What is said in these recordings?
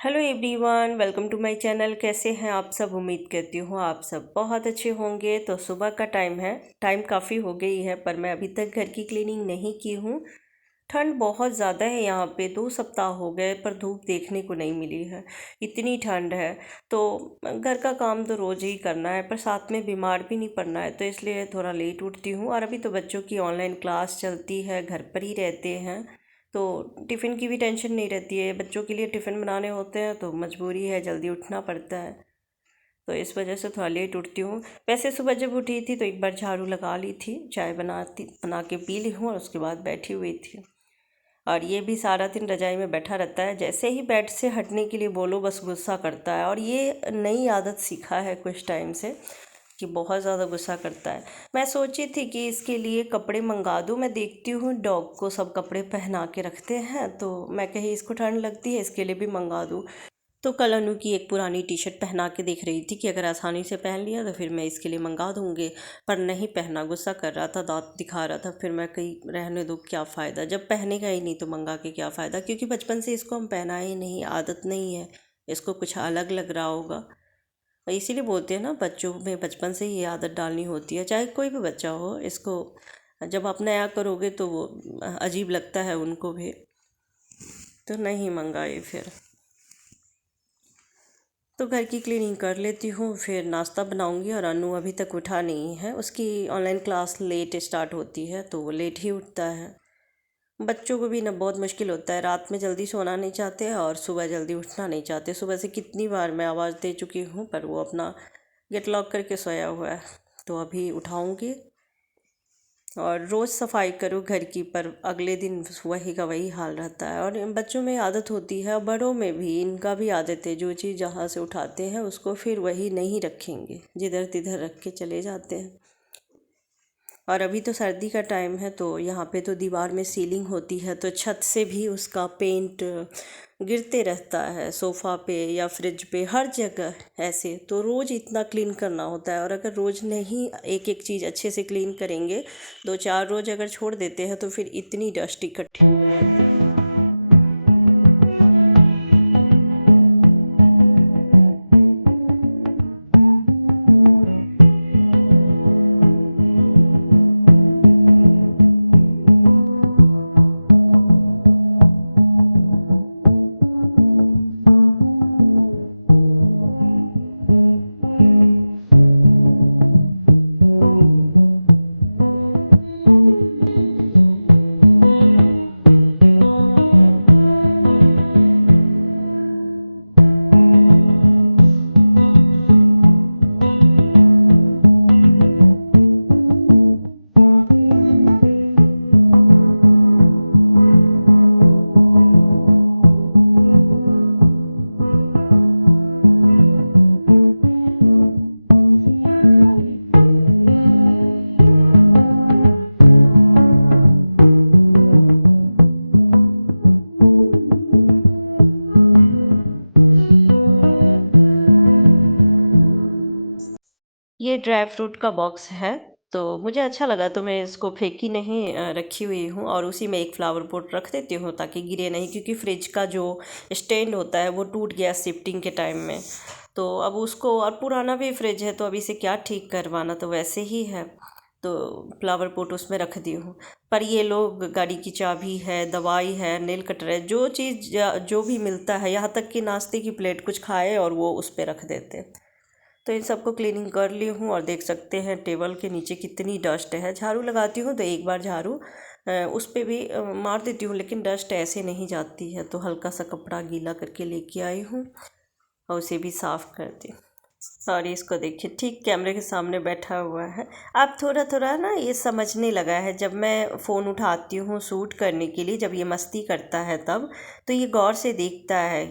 Hello everyone, welcome to my channel. कैसे हैं आप सब? उम्मीद करती हूँ आप सब बहुत अच्छे होंगे। तो सुबह का टाइम है, टाइम काफ़ी हो गई है, पर मैं अभी तक घर की क्लीनिंग नहीं की हूँ। ठंड बहुत ज़्यादा है यहाँ पे, 2 सप्ताह हो गए पर धूप देखने को नहीं मिली है। इतनी ठंड है तो घर का काम तो रोज़ ही करना है, पर साथ में बीमार भी नहीं पड़ना है, तो इसलिए थोड़ा लेट उठती हूँ। और अभी तो बच्चों की ऑनलाइन क्लास चलती है, घर पर ही रहते हैं, तो टिफ़िन की भी टेंशन नहीं रहती है। बच्चों के लिए टिफ़िन बनाने होते हैं तो मजबूरी है, जल्दी उठना पड़ता है, तो इस वजह से थोड़ा लेट उठती हूँ। वैसे सुबह जब उठी थी तो एक बार झाड़ू लगा ली थी, चाय बना के पी ली हूँ और उसके बाद बैठी हुई थी। और ये भी सारा दिन रजाई में बैठा रहता है, जैसे ही बेड से हटने के लिए बोलो बस गुस्सा करता है। और ये नई आदत सीखा है कुछ टाइम से कि बहुत ज़्यादा गुस्सा करता है। मैं सोची थी कि इसके लिए कपड़े मंगा दूँ। मैं देखती हूँ डॉग को सब कपड़े पहना के रखते हैं, तो मैं कहीं इसको ठंड लगती है इसके लिए भी मंगा दूँ। तो कल अनु की एक पुरानी टी शर्ट पहना के देख रही थी कि अगर आसानी से पहन लिया तो फिर मैं इसके लिए मंगा दूँगी, पर नहीं पहना, गुस्सा कर रहा था, दांत दिखा रहा था। फिर मैं कहीं रहने दो, क्या फ़ायदा, जब पहनेगा ही नहीं तो मंगा के क्या फ़ायदा, क्योंकि बचपन से इसको हम पहनाए ही नहीं, आदत नहीं है। इसको कुछ अलग लग रहा होगा। और इसीलिए बोलते हैं ना, बच्चों में बचपन से ही ये आदत डालनी होती है, चाहे कोई भी बच्चा हो। इसको जब आप नया करोगे तो वो अजीब लगता है उनको भी, तो नहीं मंगाई फिर। तो घर की क्लीनिंग कर लेती हूँ, फिर नाश्ता बनाऊँगी। और अनु अभी तक उठा नहीं है, उसकी ऑनलाइन क्लास लेट स्टार्ट होती है तो वो लेट ही उठता है। बच्चों को भी ना बहुत मुश्किल होता है, रात में जल्दी सोना नहीं चाहते हैं और सुबह जल्दी उठना नहीं चाहते। सुबह से कितनी बार मैं आवाज़ दे चुकी हूँ पर वो अपना गेट लॉक करके सोया हुआ है, तो अभी उठाऊँगी। और रोज़ सफाई करो घर की, पर अगले दिन वही का वही हाल रहता है। और इन बच्चों में आदत होती है और बड़ों में भी इनका भी आदत है, जो चीज़ जहाँ से उठाते हैं उसको फिर वही नहीं रखेंगे, जिधर तिधर रख के चले जाते हैं। और अभी तो सर्दी का टाइम है, तो यहाँ पे तो दीवार में सीलिंग होती है, तो छत से भी उसका पेंट गिरते रहता है, सोफ़ा पे या फ्रिज पे, हर जगह ऐसे। तो रोज़ इतना क्लीन करना होता है, और अगर रोज़ नहीं एक एक चीज़ अच्छे से क्लीन करेंगे, 2-4 रोज़ अगर छोड़ देते हैं तो फिर इतनी डस्ट इकट्ठी। ये ड्राई फ्रूट का बॉक्स है, तो मुझे अच्छा लगा तो मैं इसको फेंकी नहीं, रखी हुई हूँ। और उसी में एक फ्लावर पॉट रख देती हूँ ताकि गिरे नहीं, क्योंकि फ्रिज का जो स्टैंड होता है वो टूट गया शिफ्टिंग के टाइम में। तो अब उसको, और पुराना भी फ्रिज है तो अभी से क्या ठीक करवाना, तो वैसे ही है, तो फ्लावर पॉट उसमें रख दी हूँ। पर ये लोग, गाड़ी की चाबी है, दवाई है, नेल कटर है, जो चीज़ जो भी मिलता है, यहाँ तक कि नाश्ते की प्लेट कुछ खाए और वो उस पर रख देते। तो इन सबको क्लीनिंग कर ली हूँ, और देख सकते हैं टेबल के नीचे कितनी डस्ट है। झाड़ू लगाती हूँ तो एक बार झाड़ू उस पर भी मार देती हूँ, लेकिन डस्ट ऐसे नहीं जाती है, तो हल्का सा कपड़ा गीला करके लेके आई हूँ और उसे भी साफ़ कर दी। और इसको देखिए, ठीक कैमरे के सामने बैठा हुआ है। अब थोड़ा थोड़ा ना ये समझने लगा है, जब मैं फ़ोन उठाती हूँ शूट करने के लिए, जब ये मस्ती करता है तब, तो ये गौर से देखता है।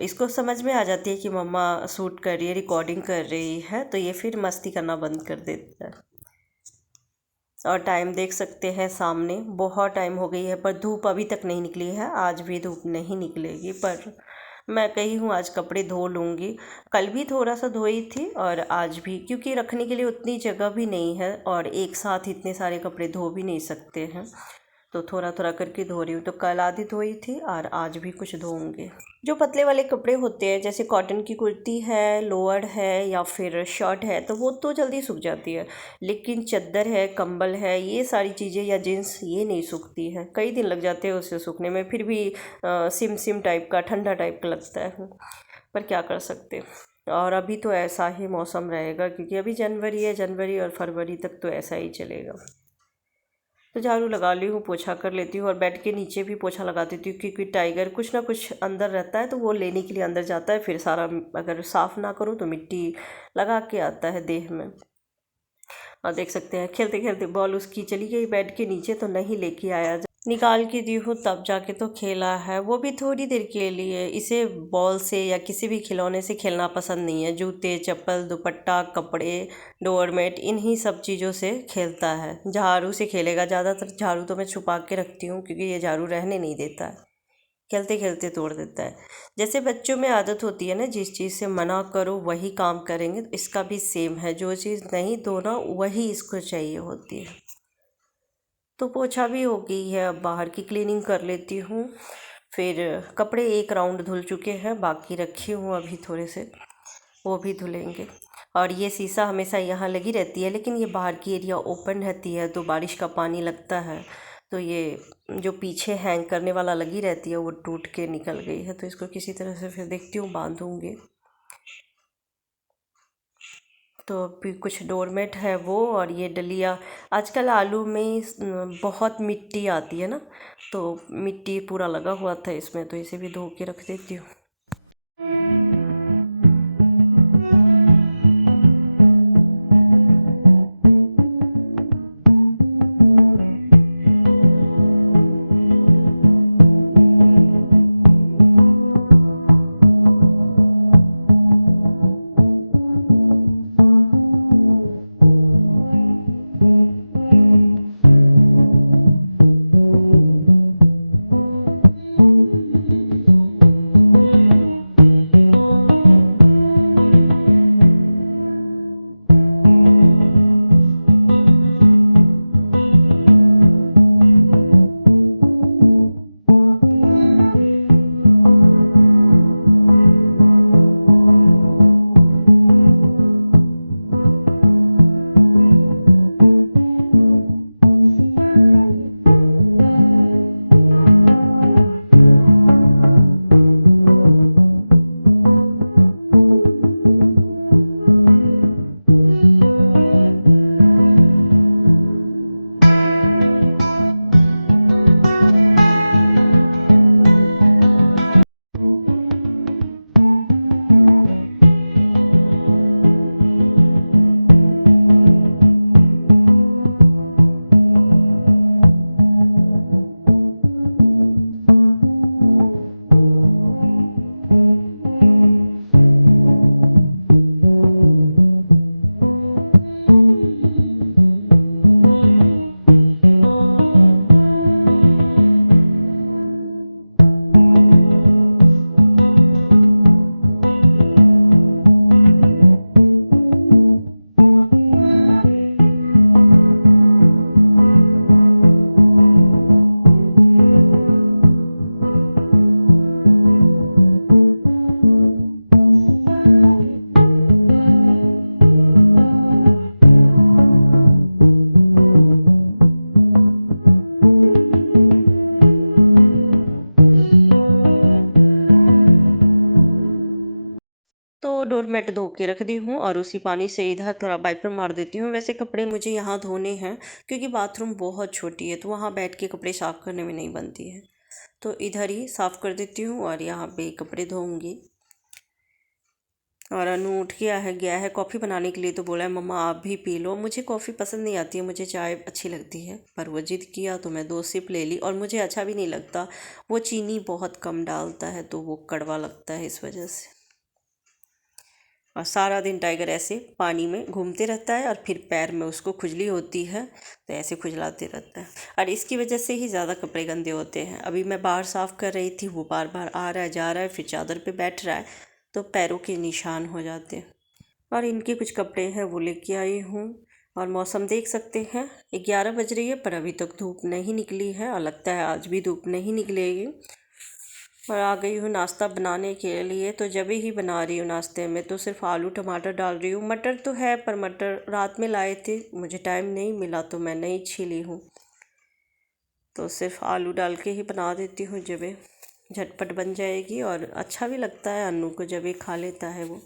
इसको समझ में आ जाती है कि मम्मा शूट कर रही है, रिकॉर्डिंग कर रही है, तो ये फिर मस्ती करना बंद कर देता है। और टाइम देख सकते हैं सामने, बहुत टाइम हो गई है पर धूप अभी तक नहीं निकली है। आज भी धूप नहीं निकलेगी, पर मैं कही हूँ आज कपड़े धो लूँगी। कल भी थोड़ा सा धोई थी और आज भी, क्योंकि रखने के लिए उतनी जगह भी नहीं है और एक साथ इतने सारे कपड़े धो भी नहीं सकते हैं, तो थोड़ा थोड़ा करके धो रही हूँ। तो कल आधी धोई थी और आज भी कुछ धोऊंगी। जो पतले वाले कपड़े होते हैं जैसे कॉटन की कुर्ती है, लोअर है या फिर शर्ट है, तो वो तो जल्दी सूख जाती है। लेकिन चादर है, कंबल है, ये सारी चीज़ें या जीन्स, ये नहीं सूखती है। कई दिन लग जाते हैं उसे सूखने में, फिर भी सिम सिम टाइप का, ठंडा टाइप का लगता है। पर क्या कर सकते। और अभी तो ऐसा ही मौसम रहेगा क्योंकि अभी जनवरी है, जनवरी और फरवरी तक तो ऐसा ही चलेगा। तो झाड़ू लगा ली हूँ, पोछा कर लेती हूँ और बेड के नीचे भी पोछा लगा देती हूँ क्योंकि टाइगर कुछ ना कुछ अंदर रहता है तो वो लेने के लिए अंदर जाता है। फिर सारा अगर साफ़ ना करूँ तो मिट्टी लगा के आता है देह में। और देख सकते हैं खेलते खेलते बॉल उसकी चली गई बेड के नीचे, तो नहीं लेके आया। निकाल के दी हूँ तब जाके तो खेला है, वो भी थोड़ी देर के लिए। इसे बॉल से या किसी भी खिलौने से खेलना पसंद नहीं है। जूते, चप्पल, दुपट्टा, कपड़े, डोरमेट, इन्हीं सब चीज़ों से खेलता है। झाड़ू से खेलेगा, ज़्यादातर झाड़ू तो मैं छुपा के रखती हूँ क्योंकि ये झाड़ू रहने नहीं देता है, खेलते खेलते तोड़ देता है। जैसे बच्चों में आदत होती है ना, जिस चीज़ से मना करो वही काम करेंगे, तो इसका भी सेम है। जो चीज़ नहीं दो ना वही इसको चाहिए होती है। तो पोछा भी हो गई है, अब बाहर की क्लीनिंग कर लेती हूँ। फिर कपड़े एक राउंड धुल चुके हैं, बाकी रखी हूँ अभी थोड़े से, वो भी धुलेंगे। और ये शीशा हमेशा यहाँ लगी रहती है, लेकिन ये बाहर की एरिया ओपन रहती है तो बारिश का पानी लगता है, तो ये जो पीछे हैंग करने वाला लगी रहती है वो टूट के निकल गई है। तो इसको किसी तरह से फिर देखती हूँ बांधूँगी। तो अभी कुछ डोरमेट है वो, और ये डलिया। आजकल आलू में बहुत मिट्टी आती है ना, तो मिट्टी पूरा लगा हुआ था इसमें, तो इसे भी धो के रख देती हूँ। तो डोरमेट धो के रख दी हूँ और उसी पानी से इधर थोड़ा वाइपर मार देती हूँ। वैसे कपड़े मुझे यहाँ धोने हैं क्योंकि बाथरूम बहुत छोटी है, तो वहाँ बैठ के कपड़े साफ़ करने में नहीं बनती है, तो इधर ही साफ़ कर देती हूँ और यहाँ पे कपड़े धोऊंगी। और अनु उठ गया है कॉफ़ी बनाने के लिए, तो बोला है मम्मा आप भी पी लो। मुझे कॉफ़ी पसंद नहीं आती है, मुझे चाय अच्छी लगती है, पर वो जिद किया तो मैं 2 सिप ले ली। और मुझे अच्छा भी नहीं लगता, वो चीनी बहुत कम डालता है तो वो कड़वा लगता है इस वजह से। और सारा दिन टाइगर ऐसे पानी में घूमते रहता है और फिर पैर में उसको खुजली होती है, तो ऐसे खुजलाते रहता है। और इसकी वजह से ही ज़्यादा कपड़े गंदे होते हैं। अभी मैं बाहर साफ़ कर रही थी, वो बार बार आ रहा है जा रहा है, फिर चादर पे बैठ रहा है, तो पैरों के निशान हो जाते हैं। और इनके कुछ कपड़े हैं वो लेके आई हूँ। और मौसम देख सकते हैं 11 बज रही है पर अभी तक धूप नहीं निकली है और लगता है आज भी धूप नहीं निकलेगी। और आ गई हूँ नाश्ता बनाने के लिए। तो जब ही बना रही हूँ नाश्ते में तो सिर्फ आलू टमाटर डाल रही हूँ। मटर तो है पर मटर रात में लाए थे, मुझे टाइम नहीं मिला तो मैं नहीं छीली हूँ। तो सिर्फ आलू डाल के ही बना देती हूँ, जब झटपट बन जाएगी और अच्छा भी लगता है अन्नू को जब ये खा लेता है वो।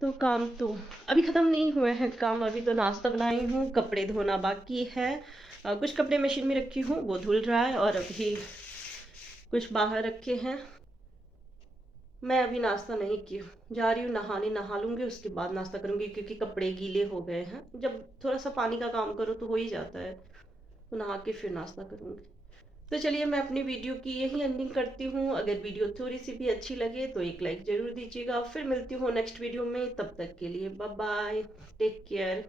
तो काम तो अभी ख़त्म नहीं हुआ है, काम अभी तो नाश्ता बनाई हूँ, कपड़े धोना बाकी है। कुछ कपड़े मशीन में रखी हूँ, वो धुल रहा है और अभी कुछ बाहर रखे हैं। मैं अभी नाश्ता नहीं की हूँ, जा रही हूँ नहाने, नहा लूँगी उसके बाद नाश्ता करूँगी क्योंकि कपड़े गीले हो गए हैं। जब थोड़ा सा पानी का काम करो तो हो ही जाता है, तो नहा के फिर नाश्ता करूँगी। तो चलिए मैं अपनी वीडियो की यही एंडिंग करती हूँ। अगर वीडियो थोड़ी सी भी अच्छी लगे तो एक लाइक ज़रूर दीजिएगा। फिर मिलती हूँ नेक्स्ट वीडियो में, तब तक के लिए बाय बाय, टेक केयर।